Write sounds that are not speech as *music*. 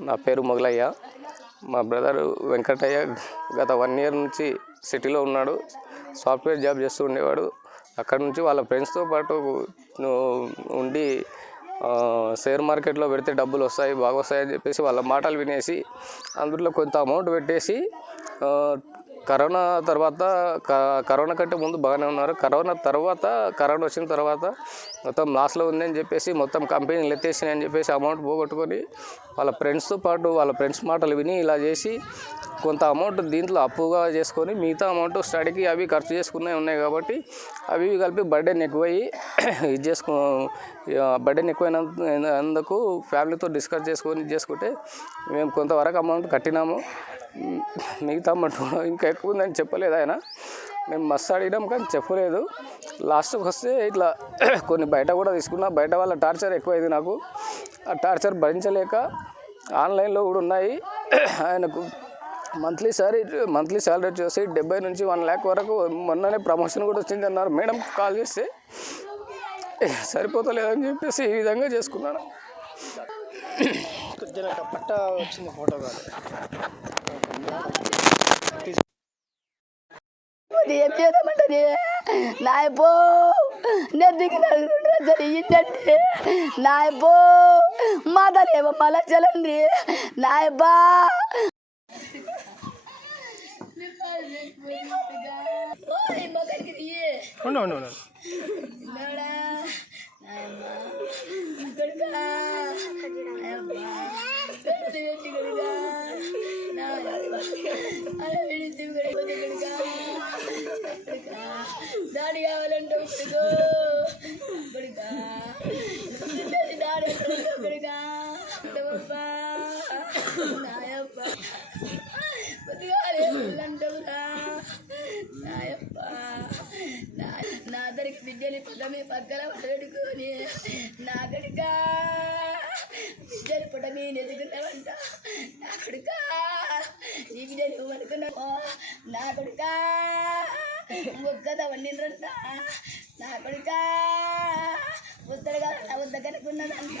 నా పేరు మొగలయ్య. మా బ్రదర్ వెంకటయ్య గత వన్ ఇయర్ నుంచి సిటీలో ఉన్నాడు. సాఫ్ట్వేర్ జాబ్ చేస్తూ ఉండేవాడు. అక్కడ నుంచి వాళ్ళ ఫ్రెండ్స్తో పాటు ఉండి షేర్ మార్కెట్లో పెడితే డబ్బులు వస్తాయి బాగా వస్తాయి అని చెప్పేసి వాళ్ళ మాటలు వినేసి అందులో కొంత అమౌంట్ పెట్టేసి కరోనా తర్వాత క- కరోనా కంటే ముందు బాగానే ఉన్నారు. కరోనా తర్వాత కరోనా వచ్చిన తర్వాత మొత్తం లాస్లో ఉందని చెప్పేసి మొత్తం కంపెనీలు ఎత్తేసినాయని అని చెప్పేసి అమౌంట్ పోగొట్టుకొని వాళ్ళ ఫ్రెండ్స్తో పాటు వాళ్ళ ఫ్రెండ్స్ మాటలు విని ఇలా చేసి కొంత అమౌంట్ దీంట్లో అప్పుగా చేసుకొని మిగతా అమౌంట్ స్టడీకి అవి ఖర్చు చేసుకునే ఉన్నాయి కాబట్టి అవి ఇవి కలిపి బర్త్డేని ఎక్కువయ్యి *coughs* ఇది చేసుకో బర్త్డేని ఎక్కువైనందుకు ఫ్యామిలీతో డిస్కస్ చేసుకొని ఇది చేసుకుంటే మేము కొంతవరకు అమౌంట్ కట్టినాము. మిగతా అమౌంట్ ఇంకా ఎక్కువ ఉందని చెప్పలేదు ఆయన. మేము మస్తు అడిగినాం కానీ చెప్పలేదు. లాస్ట్కి వస్తే ఇట్లా *coughs* కొన్ని బయట కూడా తీసుకున్నా. బయట వాళ్ళ టార్చర్ ఎక్కువైంది నాకు. ఆ టార్చర్ భరించలేక ఆన్లైన్లో కూడా ఉన్నాయి. *coughs* ఆయనకు మంత్లీ సారీ మంత్లీ శాలరీ వచ్చేసి డెబ్బై నుంచి వన్ ల్యాక్ వరకు మొన్ననే ప్రమోషన్ కూడా వచ్చింది అన్నారు. మేడం కాల్ చేస్తే సరిపోతలేదని చెప్పేసి ఈ విధంగా చేసుకున్నాను. పట్ట వచ్చింది ఫోటో ఏం చేద్దామంటే నాయపో మాతలేమో మళ్ళా చలండి నాయబా ఉండు ఉండు ఉండు దాడి కావాలంటే ఇప్పుడుగో ఇప్పుడుగా దాడి అంటే ఇప్పుడుగా బాబా నాయప్ప కొద్దిగా అంటవురా నాయప్ప నా- నా దరికి బిడ్డని పుటమి పక్కన పెట్టుకొని నా కడిగా బిడ్డని పుటమి ఎదుగుతావంట నా కొడుకా నీ బిడ్డ నువ్వు నా కొడుకా ఒక్కదా వండినరంట నా కొడుకా ఉత్తరగా ఉద్దకనుకున్నదంట